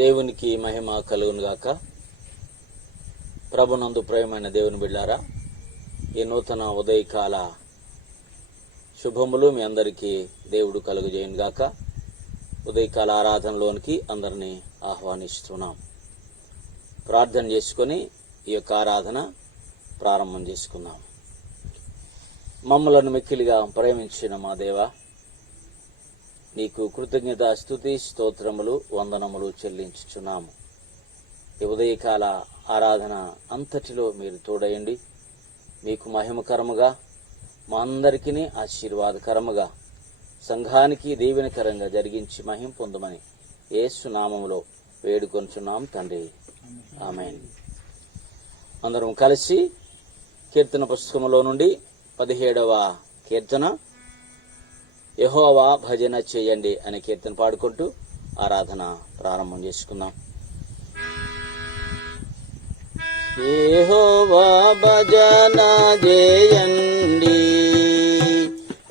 దేవునికి మహిమ కలుగునుగాక. ప్రభునందు ప్రియమైన దేవుని బిడ్డారా, ఈ నూతన ఉదయకాల శుభములు మీ అందరికీ దేవుడు కలుగజేయునుగాక. ఉదయకాల ఆరాధనలోనికి అందరినీ ఆహ్వానిస్తున్నాం. ప్రార్థన చేసుకొని ఈ యొక్క ఆరాధన ప్రారంభం చేసుకుందాం. మమ్మలను మిక్కిలిగా ప్రేమించిన మా దేవా, నీకు కృతజ్ఞత స్తుతి స్తోత్రములు వందనములు చెల్లించుచున్నాము. ఈ ఉదయకాల ఆరాధన అంతటిలో మీరు తోడయండి. మీకు మహిమకరముగా, మా అందరికీ ఆశీర్వాదకరముగా, సంఘానికి దీవెనకరంగా జరిగించి మహిమ పొందమని యేసు నామములో వేడుకొనుచున్నాం తండ్రి, ఆమేన్. అందరం కలిసి కీర్తన పుస్తకములో నుండి 17వ కీర్తన యెహోవా భజన చేయండి అనే కీర్తన పాడుకుంటూ ఆరాధన ప్రారంభం చేసుకుందాం. యెహోవా భజన చేయండి,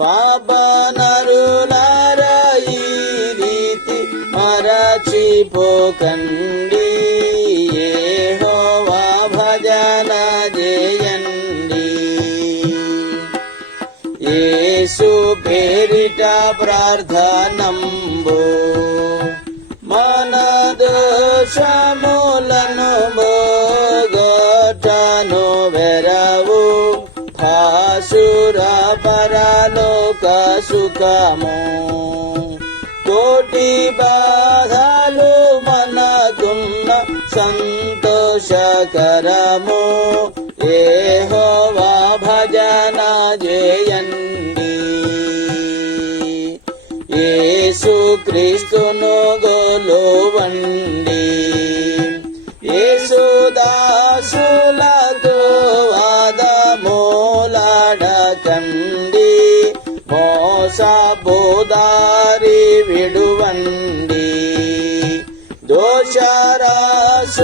పాపనరులారా ఈ రీతి మరచిపోకండి. యెహోవా భజన చేయండి, యేసు పేరిట ప్రార్థనంబు, మన దోషములను బోగొట్టను వెరవు, భాసుర పరలోక సుఖము. కోటి బాధలు మనకున్న సంతోషకరము, యెహోవా భజన చేయండి. యేసు క్రీస్తును గొలువండి, యేసు దాసులకు వాదములాడకండి. మోసపుదారి విడువండి, దోషరాసులను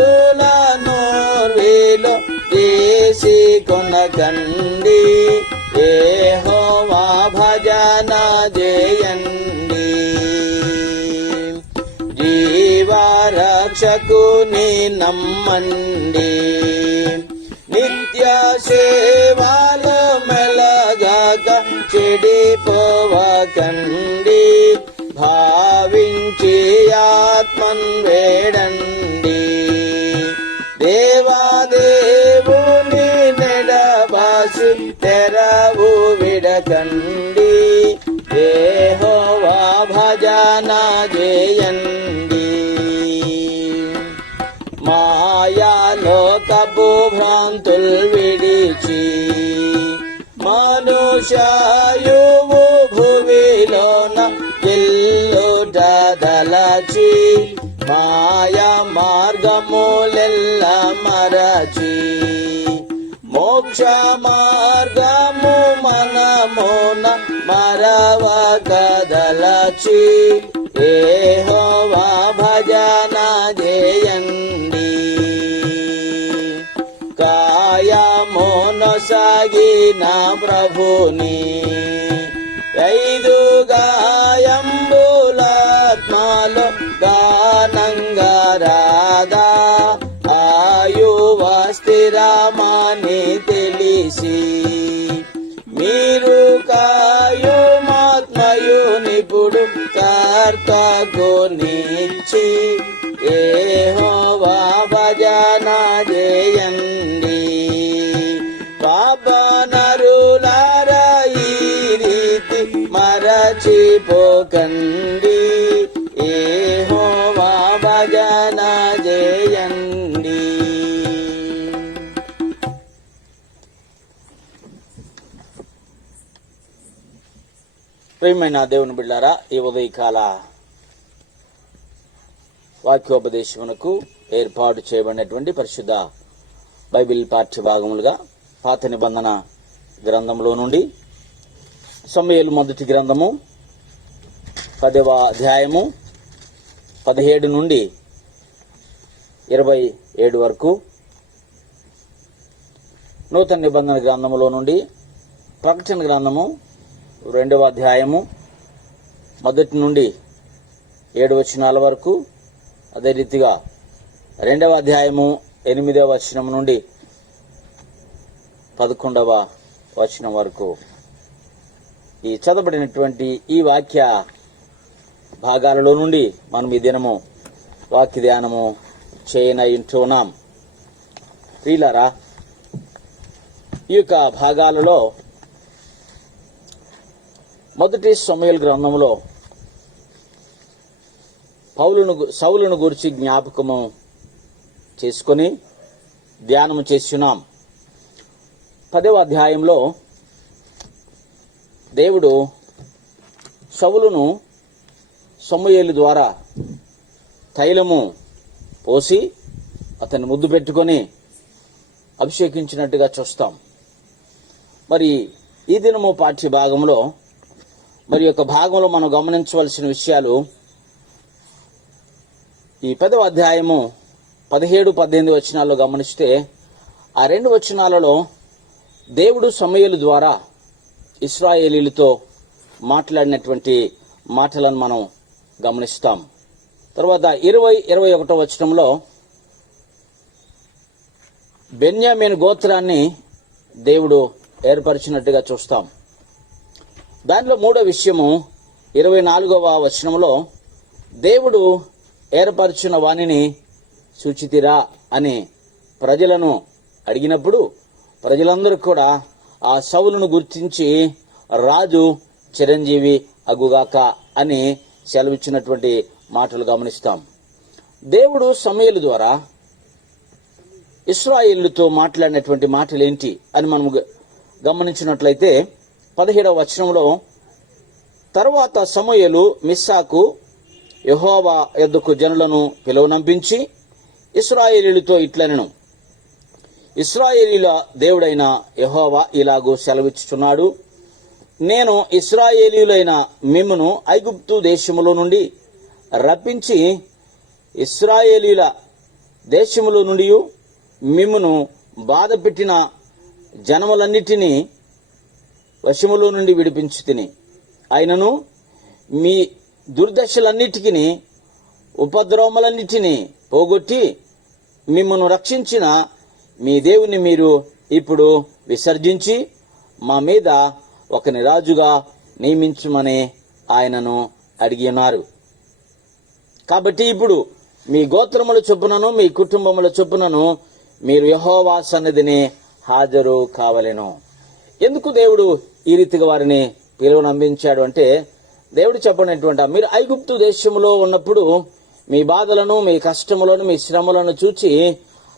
వీలో తీసి కొనకండి. యెహోవా భజన చేయండి, జీవరక్షకుని నమ్మండి. నిత్య సేవలో మెలగక చెడిపోవకండి. భావించి ఆత్మన్ వేడండి, దేవాదేవుని నెడబాసి తెరవు విడకండి. యెహోవా భజన చేయండి, మాయాలోకపు భ్రాంతుల్ విడిచి మనుష్యాయువు భువిలోన ఇల్లుట దలచి, మాయా మార్గములెల్ల మరచి, మోక్ష మార్గము మనమున మరవక దలచి. యెహోవా భజన చేయండి, కాయమును సాగిన ప్రభుని 5 గాయంబులాత్మలో గానంగా రాదా. ఆయువ స్థిరమని తెలిసి మీరు కాయుమాత్మయునిపుడు కర్తకు నిచ్చి. యెహోవా భజన చేయండి, పాపనరులారా ఈ రీతి మరచిపోకండి. యెహోవా భజన చేయండి. ప్రియమైన దేవుని బిడ్డారా, ఈ ఉదయకాల వాక్యోపదేశమునకు ఏర్పాటు చేయబడినటువంటి పరిశుద్ధ బైబిల్ పాఠ్య భాగములుగా పాత నిబంధన గ్రంథంలో నుండి సమూయేలు మొదటి గ్రంథము 10వ అధ్యాయము 17 నుండి 27 వరకు, నూతన నిబంధన గ్రంథములో నుండి ప్రకటన గ్రంథము 2వ అధ్యాయము 1 నుండి 7 వచనాల వరకు, అదే రీతిగా 2వ అధ్యాయము 8వ వచనం నుండి 11వ వచనం వరకు ఈ చదవబడినటువంటి ఈ వాక్య భాగాలలో నుండి మనం ఈ దినము వాక్య ధ్యానము చేయనయింటున్నాం. ప్రియులారా, ఈ యొక్క భాగాలలో మొదటి సమూయేలు గ్రంథంలో సౌలును గురించి జ్ఞాపకము చేసుకొని ధ్యానము చేస్తున్నాం. 10వ అధ్యాయంలో దేవుడు సౌలును సమూయేలు ద్వారా తైలము పోసి అతన్ని ముద్దు పెట్టుకొని అభిషేకించినట్టుగా చూస్తాం. మరి ఈ దినము పాఠ్య భాగంలో మరి యొక్క భాగంలో మనం గమనించవలసిన విషయాలు ఈ 10వ అధ్యాయము 17-18 వచనాల్లో గమనిస్తే ఆ 2 వచనాలలో దేవుడు సమూయేలు ద్వారా ఇశ్రాయేలీలతో మాట్లాడినటువంటి మాటలను మనం గమనిస్తాం. తర్వాత 20-21 వచనంలో బెన్యామీను గోత్రాన్ని దేవుడు ఏర్పరిచినట్టుగా చూస్తాం. దానిలో 3వ విషయము 24వ వచనంలో దేవుడు ఏర్పరిచిన వాణిని సూచితిరా అని ప్రజలను అడిగినప్పుడు ప్రజలందరూ కూడా ఆ సౌలును గుర్తించి రాజు చిరంజీవి అగుగాక అని సెలవిచ్చినటువంటి మాటలు గమనిస్తాం. దేవుడు సమూయేలు ద్వారా ఇశ్రాయేలుతో మాట్లాడినటువంటి మాటలు ఏంటి అని మనం గమనించినట్లయితే 17వ వచనంలో, తరువాత సమూయేలు మిస్సాకు యెహోవా యొద్దకు జనులను పిలువనంపించి ఇశ్రాయేలీయులతో ఇట్లనెను, ఇశ్రాయేలీయుల దేవుడైన యెహోవా ఇలాగూ సెలవిచ్చుచున్నాడు, నేను ఇశ్రాయేలీయులైన మిమ్మును ఐగుప్తు దేశములో నుండి రప్పించి ఇశ్రాయేలీయుల దేశములో నుండి మిమ్మును బాధ పెట్టిన జనములన్నిటినీ వశములో నుండి విడిపించి తిని, అయినను మీ దుర్దశలన్నిటికీ ఉపద్రవములన్నిటినీ పోగొట్టి మిమ్మను రక్షించిన మీ దేవుని మీరు ఇప్పుడు విసర్జించి మా మీద ఒకని రాజుగా నియమించమని ఆయనను అడిగి ఉన్నారు. కాబట్టి ఇప్పుడు మీ గోత్రముల చొప్పునను మీ కుటుంబముల చొప్పునను మీరు యెహోవా సన్నిధిని హాజరు కావలెను. ఎందుకు దేవుడు ఈ రీతిగా వారిని పిలువనంపించాడు అంటే, దేవుడు చెప్పినటువంటి మీరు ఐగుప్తు దేశంలో ఉన్నప్పుడు మీ బాధలను, మీ కష్టములను, మీ శ్రమలను చూచి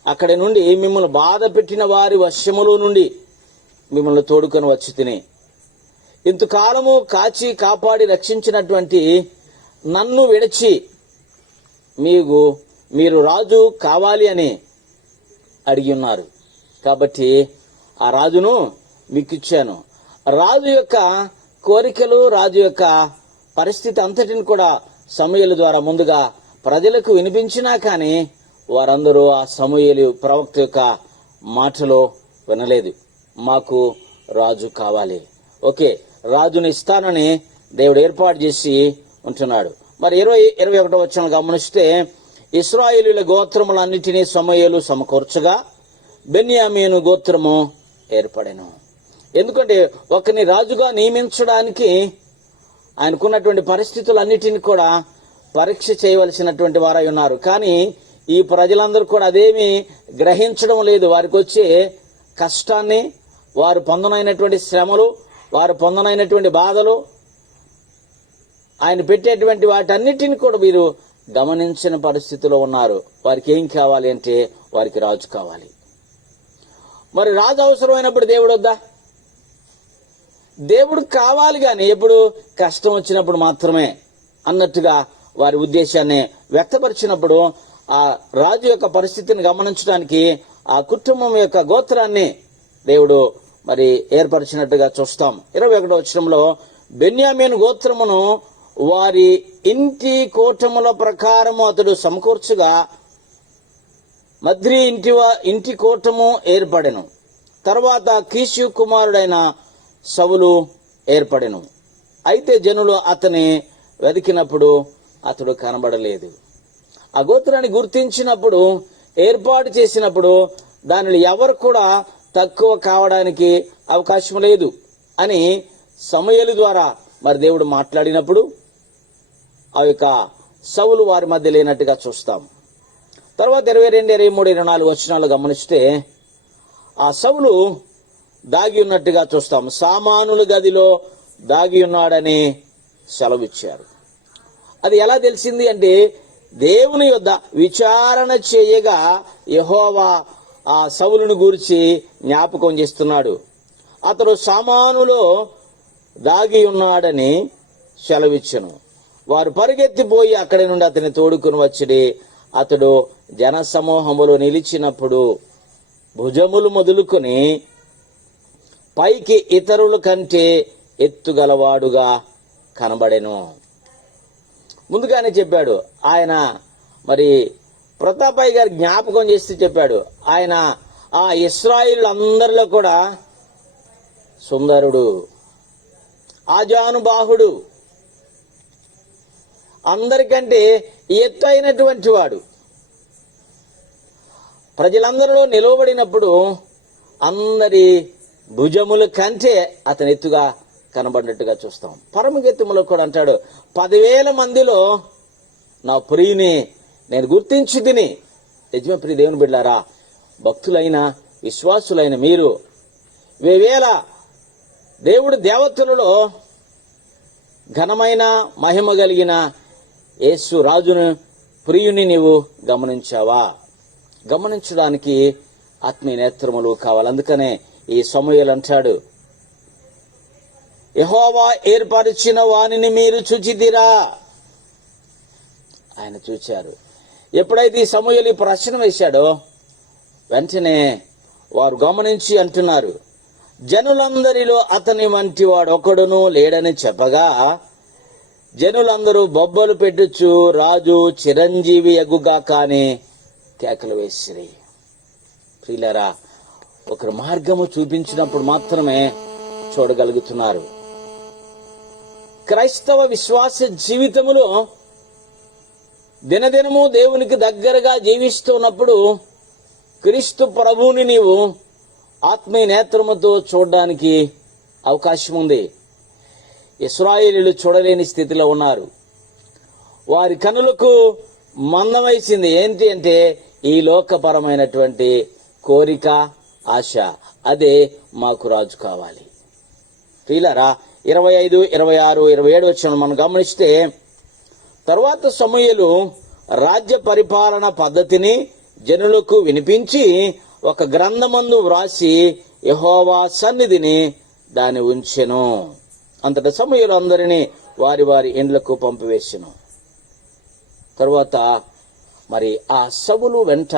అక్కడి నుండి మిమ్మల్ని బాధ పెట్టిన వారి వశములో నుండి మిమ్మల్ని తోడుకొని వచ్చి తిని, ఇంతకాలము కాచి కాపాడి రక్షించినటువంటి నన్ను విడిచి మీరు రాజు కావాలి అని అడిగి ఉన్నారు. కాబట్టి ఆ రాజును మీకు ఇచ్చాను. రాజు యొక్క కోరికలు, రాజు యొక్క పరిస్థితి అంతటిని కూడా సమూయేలు ద్వారా ముందుగా ప్రజలకు వినిపించినా కానీ వారందరూ ఆ సమూయేలు ప్రవక్త యొక్క మాటలో వినలేదు. మాకు రాజు కావాలి, ఓకే రాజుని ఇస్తానని దేవుడు ఏర్పాటు చేసి ఉంటున్నాడు. మరి 20-21 వచనం గమనిస్తే, ఇశ్రాయేలీయుల గోత్రములన్నిటినీ సమూయేలు సమకూర్చగా బెన్యామీను గోత్రము ఏర్పడెను. ఎందుకంటే ఒకరిని రాజుగా నియమించడానికి ఆయనకున్నటువంటి పరిస్థితులన్నిటిని కూడా పరీక్ష చేయవలసినటువంటి వారై ఉన్నారు. కానీ ఈ ప్రజలందరూ కూడా అదేమీ గ్రహించడం లేదు. వారికి వచ్చే కష్టాన్ని, వారు పొందనైనటువంటి శ్రమలు, వారు పొందనైనటువంటి బాధలు, ఆయన పెట్టేటువంటి వాటన్నిటిని కూడా వీరు గమనించిన పరిస్థితిలో ఉన్నారు. వారికి ఏం కావాలి అంటే వారికి రాజు కావాలి. మరి రాజు అవసరమైనప్పుడు దేవుడు వద్దా? దేవుడు కావాలి, కానీ ఎప్పుడు కష్టం వచ్చినప్పుడు మాత్రమే అన్నట్టుగా వారి ఉద్దేశాన్ని వ్యక్తపరిచినప్పుడు ఆ రాజు యొక్క పరిస్థితిని గమనించడానికి ఆ కుటుంబం యొక్క గోత్రాన్ని దేవుడు మరి ఏర్పరిచినట్టుగా చూస్తాం. 21వ వచనంలో, బెన్యామీను గోత్రమును వారి ఇంటి కూటముల ప్రకారము అతడు సమకూర్చగా మద్రి ఇంటి కూటము ఏర్పడెను. తర్వాత కీషు కుమారుడైన సౌలు ఏర్పడెను. అయితే జనులు అతని వెతికినప్పుడు అతడు కనబడలేదు. ఆ గోత్రాన్ని గుర్తించినప్పుడు, ఏర్పాటు చేసినప్పుడు దానిలో ఎవరు కూడా తక్కువ కావడానికి అవకాశం లేదు అని సమూయేలు ద్వారా మరి దేవుడు మాట్లాడినప్పుడు ఆ యొక్క సౌలు వారి మధ్య లేనట్టుగా చూస్తాం. తర్వాత 22, 23, 24 వచనాలు గమనిస్తే ఆ సౌలు దాగి ఉన్నట్టుగా చూస్తాం. సామానుల గదిలో దాగి ఉన్నాడని సెలవిచ్చారు. అది ఎలా తెలిసింది అంటే, దేవుని యొద్ద విచారణ చేయగా యెహోవా ఆ సౌలును గూర్చి జ్ఞాపకం చేస్తున్నాడు. అతడు సామానులో దాగి ఉన్నాడని సెలవిచ్చెను. వారు పరిగెత్తిపోయి అక్కడి నుండి అతని తోడుకుని వచ్చి అతడు జనసమూహములో నిలిచినప్పుడు భుజములు మొదలుకొని పైకి ఇతరుల కంటే ఎత్తుగలవాడుగా కనబడెను. ముందుగానే చెప్పాడు ఆయన. మరి ప్రతాపయ్య గారు జ్ఞాపకం చేస్తూ చెప్పాడు, ఆయన ఆ ఇశ్రాయేలులందరిలో కూడా సుందరుడు, ఆజానుబాహుడు, అందరికంటే ఎత్తు అయినటువంటి వాడు. ప్రజలందరిలో నిలవబడినప్పుడు అందరి భుజముల కంటే అతని ఎత్తుగా కనబడినట్టుగా చూస్తాం. పరమగీతములో కూడా అంటాడు, 10,000 మందిలో నా ప్రియుని నేను గుర్తించి తిని. యజమ ప్రియ దేవుని బిడ్డారా, భక్తులైన విశ్వాసులైన మీరు వేవేల దేవుడి దేవతలలో ఘనమైన మహిమ కలిగిన యేసు రాజును ప్రియుని నీవు గమనించావా? గమనించడానికి ఆత్మీయ నేత్రములు కావాలి. అందుకనే ఈ సమూయేలు అంటాడు, యెహోవా ఏర్పరిచిన వానిని మీరు చూచితిరా. ఆయన చూచారు. ఎప్పుడైతే ఈ సమూయేలు ఈ ప్రశ్న వేశాడో వెంటనే వారు గమనించి అంటున్నారు, జనులందరిలో అతని వంటి వాడు ఒకడును లేడని చెప్పగా జనులందరూ బొబ్బలు పెట్టుచు రాజు చిరంజీవి ఎగుగా కాని కేకలు వేసిరి. ప్రియులారా, ఒకరు మార్గము చూపించినప్పుడు మాత్రమే చూడగలుగుతున్నారు. క్రైస్తవ విశ్వాస జీవితములో దినదినము దేవునికి దగ్గరగా జీవిస్తున్నప్పుడు క్రీస్తు ప్రభువుని నీవు ఆత్మీయ నేత్రముతో చూడడానికి అవకాశం ఉంది. ఇశ్రాయేలీయులు చూడలేని స్థితిలో ఉన్నారు. వారి కనులకు మందమైసింది. ఏంటి అంటే ఈ లోకపరమైనటువంటి కోరిక, ఆశ. అదే మాకు రాజు కావాలి. ప్రియులారా, 25, 26, 27 వచనాలు మనం గమనిస్తే, తరువాత సమూయేలు రాజ్య పరిపాలన పద్ధతిని జనులకు వినిపించి ఒక గ్రంథమందు వ్రాసి యెహోవా సన్నిధిని దాన్ని ఉంచెను. అంతటా సమూయేలు అందరినీ వారి వారి ఇండ్లకు పంపివేసెను. తరువాత మరి ఆ సౌలు వెంట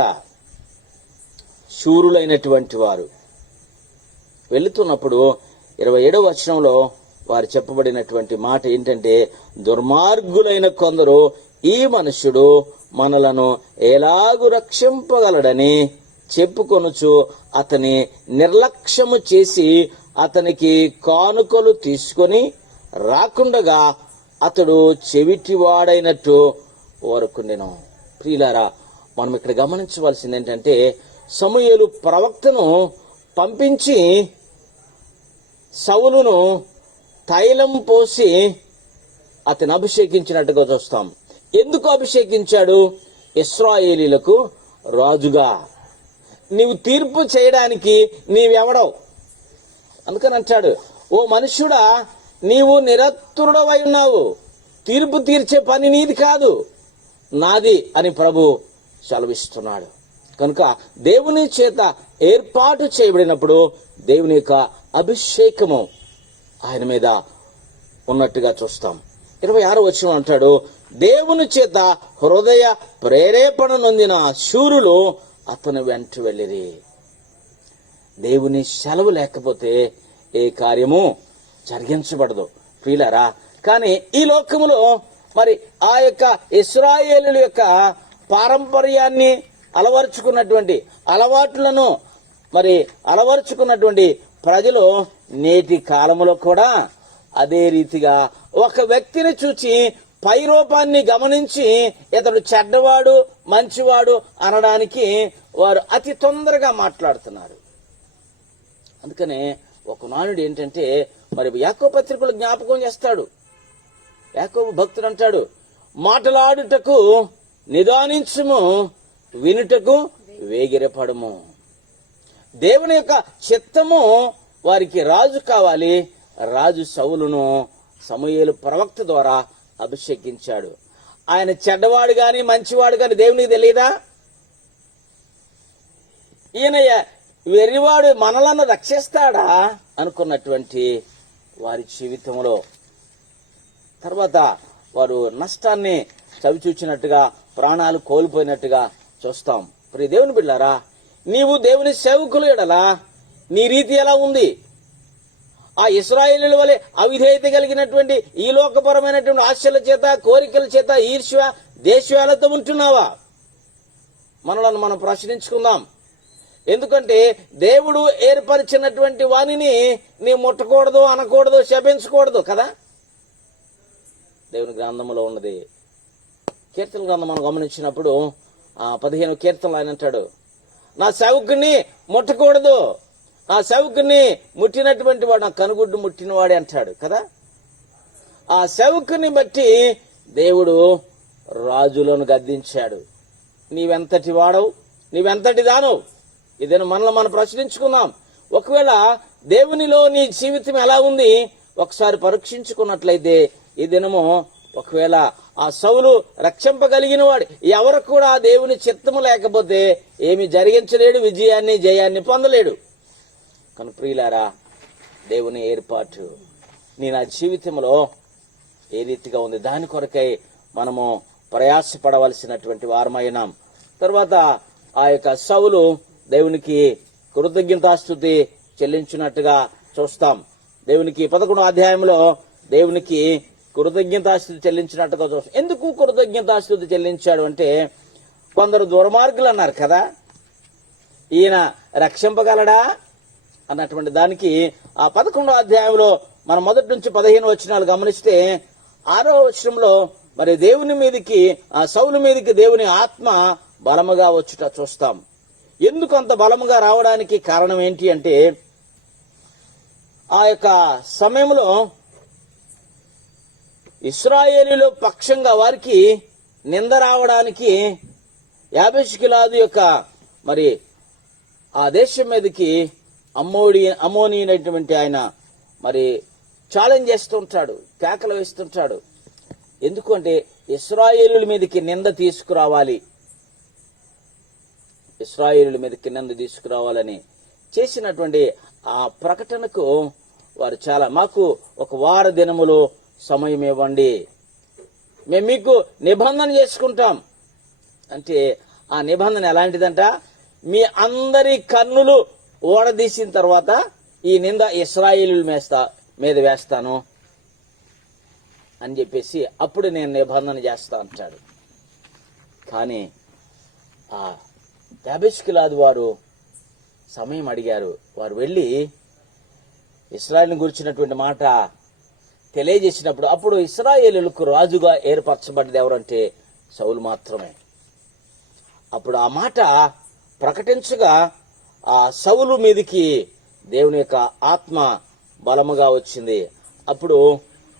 శూరులైనటువంటి వారు వెళుతున్నప్పుడు 27వ వచనంలో వారు చెప్పబడినటువంటి మాట ఏంటంటే, దుర్మార్గులైన కొందరు ఈ మనుష్యుడు మనలను ఎలాగు రక్షింపగలడని చెప్పుకొనుచు అతని నిర్లక్ష్యము చేసి అతనికి కానుకలు తీసుకొని రాకుండగా అతడు చెవిటివాడైనట్టు ఓరుకుండెను. ప్రియులారా, మనం ఇక్కడ గమనించవలసింది ఏంటంటే, సమూయేలు ప్రవక్తను పంపించి సౌలును తైలం పోసి అతను అభిషేకించినట్టుగా చూస్తాం. ఎందుకు అభిషేకించాడు? ఇశ్రాయేలీలకు రాజుగా. నీవు తీర్పు చేయడానికి నీవెవడవు? అందుకని అంటాడు, ఓ మనుష్యుడా, నీవు నిరతురుడవై ఉన్నావు, తీర్పు తీర్చే పని నీది కాదు, నాది అని ప్రభు సెలవిస్తున్నాడు. కనుక దేవుని చేత ఏర్పాటు చేయబడినప్పుడు దేవుని యొక్క అభిషేకము ఆయన మీద ఉన్నట్టుగా చూస్తాం. 26వ వచనం అంటాడు, దేవుని చేత హృదయ ప్రేరేపణ నొందిన శూరులు అతను వెంట వెళ్ళిరి. దేవుని సెలవు లేకపోతే ఏ కార్యము జరిగించబడదు ప్రియులారా. కానీ ఈ లోకములో మరి ఆ యొక్క ఇశ్రాయేలుల యొక్క పారంపర్యాన్ని అలవరుచుకున్నటువంటి అలవాట్లను మరి అలవరుచుకున్నటువంటి ప్రజలు నేటి కాలములో కూడా అదే రీతిగా ఒక వ్యక్తిని చూచి పై రూపాన్ని గమనించి ఇతడు చెడ్డవాడు మంచివాడు అనడానికి వారు అతి తొందరగా మాట్లాడుతున్నారు. అందుకనే ఒక నానుడు ఏంటంటే, మరి యాకోబు పత్రికలు జ్ఞాపకం చేస్తాడు. యాకోబు భక్తుడు అంటాడు, మాటలాడుటకు నిదానించుము, వినుటకు వేగిరపడము. దేవుని యొక్క చిత్తము వారికి రాజు కావాలి. రాజు సౌలును సమూయేలు ప్రవక్త ద్వారా అభిషేకించాడు. ఆయన చెడ్డవాడు గాని మంచివాడు గాని దేవునికి తెలియదా? ఈయన వెర్రివాడు మనలను రక్షిస్తాడా అనుకున్నటువంటి వారి జీవితంలో తర్వాత వారు నష్టాన్ని చవిచూచినట్టుగా, ప్రాణాలు కోల్పోయినట్టుగా చూస్తాం. ప్రియ దేవుని బిడ్డలారా, నీవు దేవుని సేవకులు ఎడలా నీ రీతి ఎలా ఉంది? ఆ ఇశ్రాయేలీయుల వలె అవిధేయత కలిగినటువంటి ఈ లోకపరమైనటువంటి ఆశల చేత, కోరికల చేత, ఈర్ష్య దేశాలతో ఉంటున్నావా? మనలను మనం ప్రశ్నించుకుందాం. ఎందుకంటే దేవుడు ఏర్పరిచినటువంటి వానిని నీ ముట్టకూడదు, అనకూడదు, శపించకూడదు కదా. దేవుని గ్రంథంలో ఉన్నది. కీర్తన గ్రంథం మనం గమనించినప్పుడు 15వ కీర్తనలో ఆయన అంటాడు, నా సేవకుని ముట్టకూడదు, నా సేవకుని ముట్టినటువంటి వాడు నా కనుగుడ్డు ముట్టినవాడే అంటాడు కదా. ఆ సేవకుని బట్టి దేవుడు రాజులను గద్దించాడు. నీవెంతటి వాడవు, నీవెంతటి దానవు? ఇదేనా మనలో మనం ప్రశ్నించుకుందాం. ఒకవేళ దేవునిలో నీ జీవితం ఎలా ఉంది ఒకసారి పరీక్షించుకున్నట్లయితే ఈ దినము ఒకవేళ ఆ సౌలు రక్షింపగలిగిన వాడు ఎవరు కూడా దేవుని చిత్తము లేకపోతే ఏమి జరిగించలేడు, విజయాన్ని జయాన్ని పొందలేడు. కనుక ప్రియులారా, దేవుని ఏర్పాటు నీ నా జీవితంలో ఏ రీతిగా ఉంది దాని కొరకై మనము ప్రయాసపడవలసినటువంటి వారమైనాం. తర్వాత ఆ యొక్క సౌలు దేవునికి కృతజ్ఞతాస్తుతి చెల్లించినట్టుగా చూస్తాం. దేవునికి 11వ అధ్యాయంలో దేవునికి కృతజ్ఞతాస్తుతి చెల్లించినట్టుగా చూస్తాం. ఎందుకు కృతజ్ఞతాస్తుతి చెల్లించాడు అంటే, కొందరు దుర్మార్గులు అన్నారు కదా, ఈయన రక్షింపగలడా అన్నటువంటి దానికి ఆ 11వ అధ్యాయంలో మనం మొదటి నుంచి 15 వచనాలు గమనిస్తే 6వ వచనంలో మరి దేవుని మీదకి, ఆ సౌలు మీదకి దేవుని ఆత్మ బలముగా వచ్చుట చూస్తాం. ఎందుకు అంత బలముగా రావడానికి కారణం ఏంటి అంటే, ఆ యొక్క సమయంలో ఇశ్రాయేలీయుల పక్షంగా వారికి నింద రావడానికి యాబేషుగిలాదు యొక్క మరి ఆ దేశం మీదకి అమ్మోనీయునటువంటి ఆయన మరి ఛాలెంజ్ చేస్తుంటాడు, కేకలు వేస్తుంటాడు. ఎందుకంటే ఇశ్రాయేలీయుల మీదకి నింద తీసుకురావాలి, ఇశ్రాయేలీయుల మీదకి నింద తీసుకురావాలని చేసినటువంటి ఆ ప్రకటనకు వారు చాలా, మాకు ఒక వార దినములు సమయం ఇవ్వండి, మేము మీకు నిబంధన చేసుకుంటాం అంటే, ఆ నిబంధన ఎలాంటిదంట, మీ అందరి కన్నులు ఓడదీసిన తర్వాత ఈ నింద ఇశ్రాయేలీయుల మీద వేస్తాను అని చెప్పేసి అప్పుడు నేను నిబంధన చేస్తా అంటాడు. కానీ ఆ యాబేషుగిలాదు వారు సమయం అడిగారు. వారు వెళ్ళి ఇశ్రాయేలును గురించినటువంటి మాట తెలియజేసినప్పుడు అప్పుడు ఇశ్రాయేలులకు రాజుగా ఏర్పరచబడ్డది ఎవరంటే సౌలు మాత్రమే. అప్పుడు ఆ మాట ప్రకటించగా ఆ సౌలు మీదికి దేవుని యొక్క ఆత్మ బలముగా వచ్చింది. అప్పుడు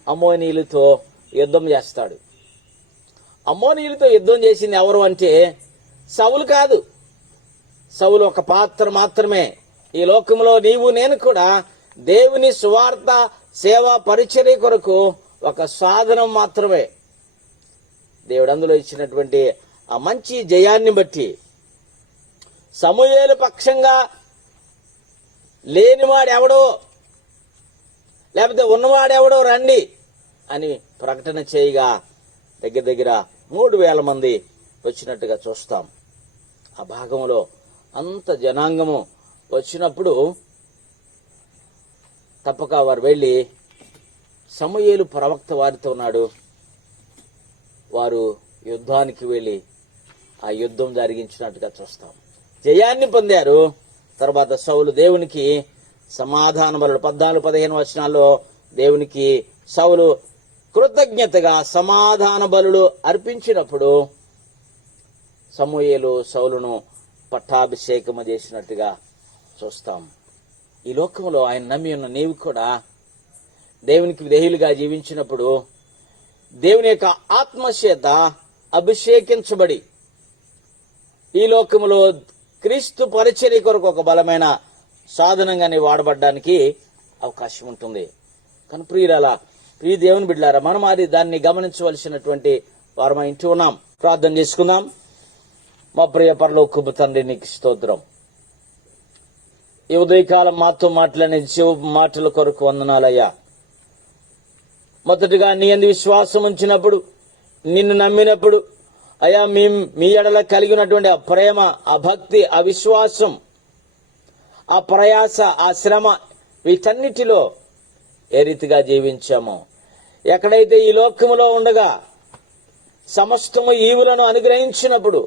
అమ్మోనీయులతో యుద్ధం చేస్తాడు. అమ్మోనీయులతో యుద్ధం చేసింది ఎవరు అంటే సౌలు కాదు. సౌలు ఒక పాత్ర మాత్రమే. ఈ లోకంలో నీవు నేను కూడా దేవుని సువార్త సేవా పరిచర్య కొరకు ఒక సాధనం మాత్రమే. దేవుడు అందులో ఇచ్చినటువంటి ఆ మంచి జయాన్ని బట్టి సమూయేలు పక్షంగా లేనివాడెవడో లేకపోతే ఉన్నవాడెవడో రండి అని ప్రకటన చేయగా దగ్గర దగ్గర 3,000 మంది వచ్చినట్టుగా చూస్తాం. ఆ భాగంలో అంత జనాంగము వచ్చినప్పుడు తప్పక వారు వెళ్ళి సమూయేలు ప్రవక్త వారితో ఉన్నాడు. వారు యుద్ధానికి వెళ్ళి ఆ యుద్ధం జరిగించినట్టుగా చూస్తాం. జయాన్ని పొందారు. తర్వాత సౌలు దేవునికి సమాధాన బలుడు 14-15 వచనాల్లో దేవునికి సౌలు కృతజ్ఞతగా సమాధాన బలులు అర్పించినప్పుడు సమూయేలు సౌలును పట్టాభిషేకము చేసినట్టుగా చూస్తాం. ఈ లోకంలో ఆయన నమ్మి ఉన్న నీవు కూడా దేవునికి విధేయులుగా జీవించినప్పుడు దేవుని యొక్క ఆత్మచేత అభిషేకించబడి ఈ లోకములో క్రీస్తు పరిచర్య కొరకు ఒక బలమైన సాధనంగానే వాడబడ్డానికి అవకాశం ఉంటుంది. కానీ ప్రియ దేవుని బిడ్డలారా, మనం అది దాన్ని గమనించవలసినటువంటి వారమై ఇంటూ ఉన్నాం. ప్రార్థన చేసుకుందాం. మా ప్రియ పరలోకపు తండ్రి, నీకు స్తోత్రం. ఈ ఉదయకాలం మాతో మాట్లాడిన జీవ మాటల కొరకు వందనాలయ్యా. మొదటిగా నీ యందు విశ్వాసం ఉంచినప్పుడు, నిన్ను నమ్మినప్పుడు అయ్యా, మీ ఎడల కలిగినటువంటి ఆ ప్రేమ, ఆ భక్తి, ఆ విశ్వాసం, ఆ ప్రయాస, ఆ శ్రమ, వీటన్నిటిలో ఏ రీతిగా జీవించామో, ఎక్కడైతే ఈ లోకములో ఉండగా సమస్తము ఈవులను అనుగ్రహించినప్పుడు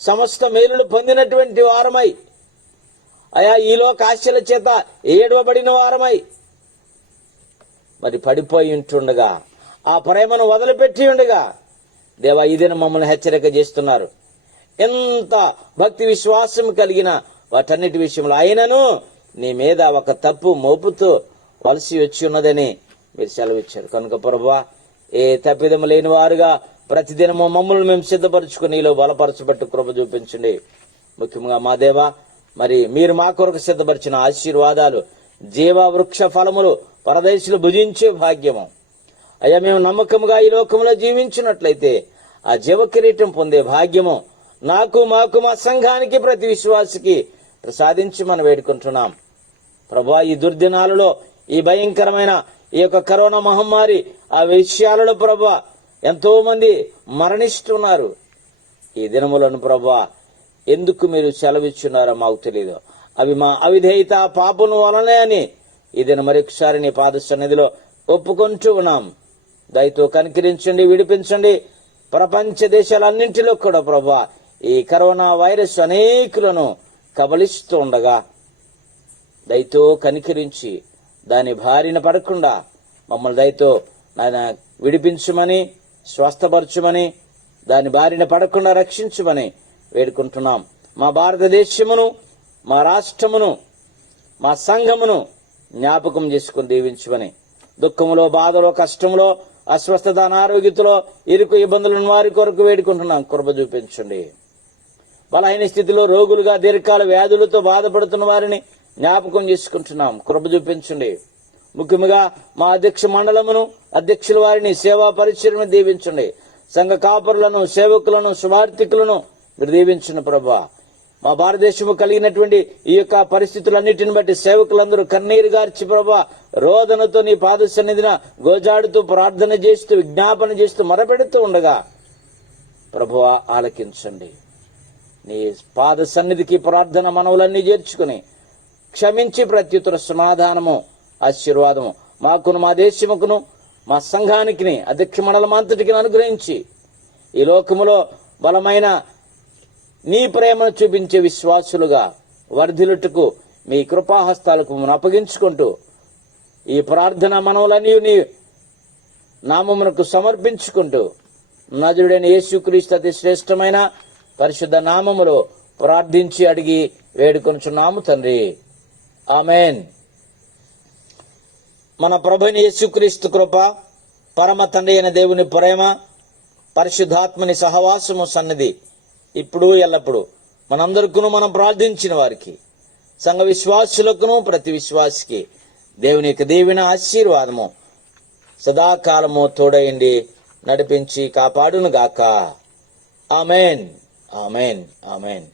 సమస్త మేలులు పొందినటువంటి వారమై అయా ఈ లోక ఆశల చేత ఏడవబడిన వారమై మరి పడిపోయి ఉంటుండగా ఆ ప్రేమను వదిలిపెట్టి ఉండగా దేవా, ఈ దినం మమ్మల్ని హెచ్చరిక చేస్తున్నారు. ఎంత భక్తి విశ్వాసం కలిగిన వాటన్నిటి విషయంలో అయినను నీ మీద ఒక తప్పు మోపుతూ వలసి వచ్చి ఉన్నదని మీరు సెలవిచ్చారు. కనుక ప్రభువా, ఏ తప్పిదము లేని వారుగా ప్రతిదినము మమ్మల్ని మేము సిద్ధపరచుకుని నీలో బలపరచబట్టు కృప చూపించండి. ముఖ్యంగా మా దేవా, మరి మీరు మా కొరకు సిద్ధపరిచిన ఆశీర్వాదాలు, జీవ వృక్ష ఫలములు పరదేశులు భుజించే భాగ్యము అయ్యా, మేము నమ్మకముగా ఈ లోకంలో జీవించినట్లయితే ఆ జీవ కిరీటం పొందే భాగ్యము మాకు మా సంఘానికి ప్రతి విశ్వాసికి ప్రసాదించి మనం వేడుకుంటున్నాం. ప్రభువా, ఈ దుర్దినాలలో, ఈ భయంకరమైన ఈ యొక్క కరోనా మహమ్మారి ఆ విషయాలలో ప్రభువా ఎంతో మంది మరణిస్తున్నారు. ఈ దినములను ప్రభువా ఎందుకు మీరు సెలవిచ్చున్నారో మాకు తెలియదు. అవి మా అవిధేయత పాపం వలనే అని ఈ దిన మరొకసారి నీ పాద సన్నిధిలో ఒప్పుకుంటూ ఉన్నాం. దయతో కనికరించండి, విడిపించండి. ప్రపంచ దేశాలన్నింటిలో కూడా ప్రభువా ఈ కరోనా వైరస్ అనేకులను కబలిస్తూ ఉండగా దయతో కనికరించి దాని బారిన పడకుండా మమ్మల్ని దయతో నాయన విడిపించమని, స్వస్థపరచమని, దాని బారిన పడకుండా రక్షించమని వేడుకుంటున్నాం. మా భారతదేశమును, మా రాష్ట్రమును, మా సంఘమును జ్ఞాపకం చేసుకుని దీవించమని, దుఃఖములో, బాధలో, కష్టంలో, అస్వస్థత, అనారోగ్యతలో, ఇరుకు ఇబ్బందులను వారి కొరకు వేడుకుంటున్నాం. కృప చూపించండి. బలహీన స్థితిలో రోగులుగా దీర్ఘకాల వ్యాధులతో బాధపడుతున్న వారిని జ్ఞాపకం చేసుకుంటున్నాం. కృప చూపించండి. ముఖ్యంగా మా అధ్యక్ష మండలమును, అధ్యక్షుల వారిని, సేవా పరిచర్యను దీవించండి. సంఘ కాపరులను, సేవకులను, శుభార్థికులను మీరు దీవించండి ప్రభువా. మా భారతదేశము కలిగినటువంటి ఈ యొక్క పరిస్థితులన్నిటిని బట్టి సేవకులందరూ కన్నీరు గార్చి ప్రభువా రోదనతో నీ పాద సన్నిధిన గోజాడుతూ, ప్రార్థన చేస్తూ, విజ్ఞాపన చేస్తూ, మొరపెడుతూ ఉండగా ప్రభువా ఆలకించండి. నీ పాద సన్నిధికి ప్రార్థన మనవులన్నీ చేర్చుకుని క్షమించి ప్రత్యుత్తర సమాధానము, ఆశీర్వాదము మాకును, మా దేశముకును, మా సంఘానికి, అధ్యక్ష మండలం అంతటికి అనుగ్రహించి ఈ లోకములో బలమైన నీ ప్రేమను చూపించే విశ్వాసులుగా వర్ధిల్లుటకు మీ కృపాహస్తాలకు అప్పగించుకుంటూ ఈ ప్రార్థన మనవులన్నీ నీ నామమునకు సమర్పించుకుంటూ నజరుడైన యేసుక్రీస్తు అతి శ్రేష్టమైన పరిశుద్ధ నామములో ప్రార్థించి అడిగి వేడుకొనుచున్నాము తండ్రి. ఆమెన్. మన ప్రభుని యేసుక్రీస్తు కృప, పరమ తండ్రి అయిన దేవుని ప్రేమ, పరిశుద్ధాత్మని సహవాసము సన్నిధి ఇప్పుడు ఎల్లప్పుడు మనందరికీ, మనం ప్రార్థించిన వారికి, సంఘ విశ్వాసులకును, ప్రతి విశ్వాసికి దేవుని యొక్క దీవెన, ఆశీర్వాదము సదాకాలము తోడయండి, నడిపించి కాపాడును గాక. Amen, amen, amen.